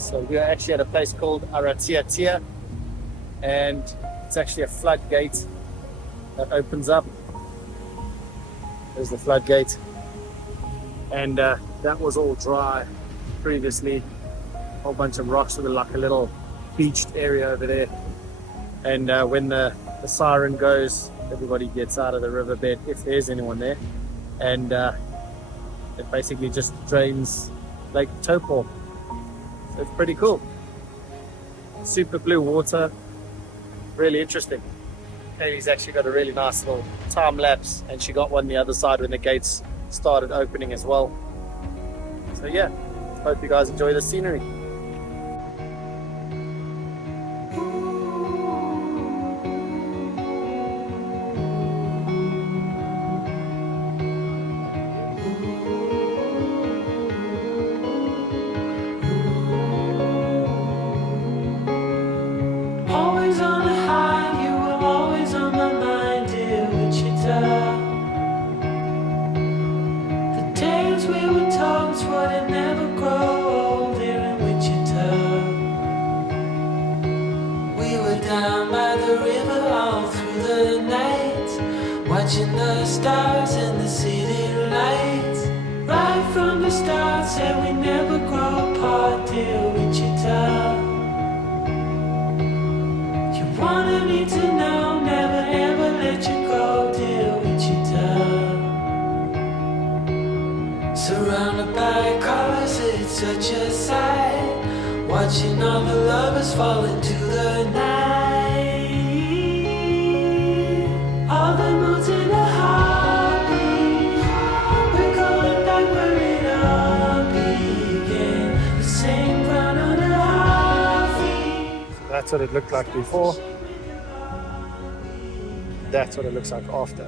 So we are actually at a place called Aratiatia, and it's actually a floodgate that opens up. There's the floodgate, and that was all dry previously. A whole bunch of rocks with like a little beached area over there. And when the siren goes, everybody gets out of the riverbed if there's anyone there, and it basically just drains Lake Taupō. So it's pretty cool. Super blue water, really interesting. Kaylee's actually got a really nice little time lapse, and she got one the other side when the gates started opening as well. So yeah, hope you guys enjoy the scenery. Watching the stars and the city lights. Right from the start, said we never grow apart, dear Wichita. You wanted me to know, never ever let you go, dear Wichita. Surrounded by colors, it's such a sight. Watching all the lovers fall into the night. All the moods in a heartbeat. We're going back where it all began. The same ground under our feet. That's what it looked like before. That's what it looks like after.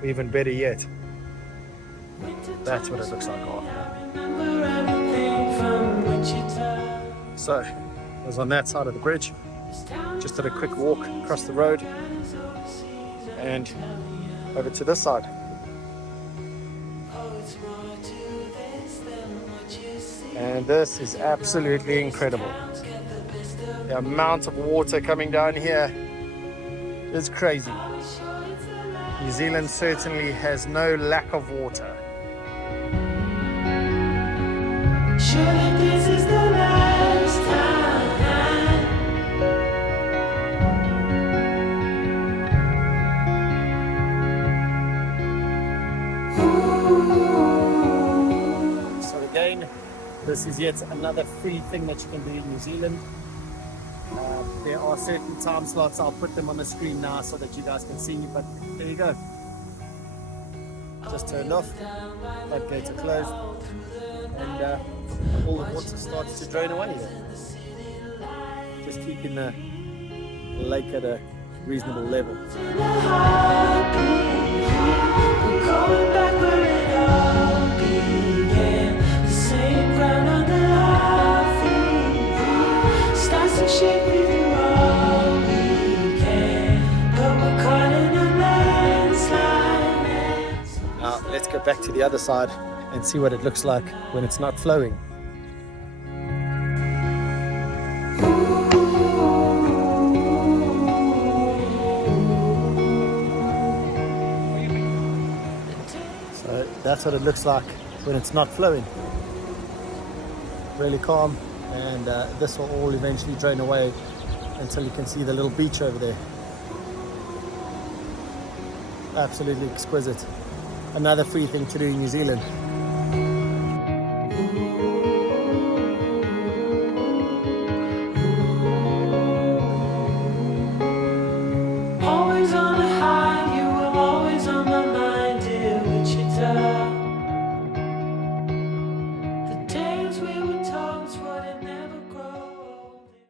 Or even better yet, that's what it looks like after. So, I was on that side of the bridge. Just did a quick walk across the road and over to this side. And this is absolutely incredible. The amount of water coming down here is crazy. New Zealand certainly has no lack of water. Surely this is the last time. So again, this is yet another free thing that you can do in New Zealand. There are certain time slots. I'll put them on the screen now so that you guys can see, but there you go. Just turned off, floodgates are closed, and all the water starts to drain away here. Just keeping the lake at a reasonable level. Now let's go back to the other side and see what it looks like when it's not flowing. So that's what it looks like when it's not flowing. Really calm, and this will all eventually drain away until you can see the little beach over there. Absolutely exquisite. Another free thing to do in New Zealand.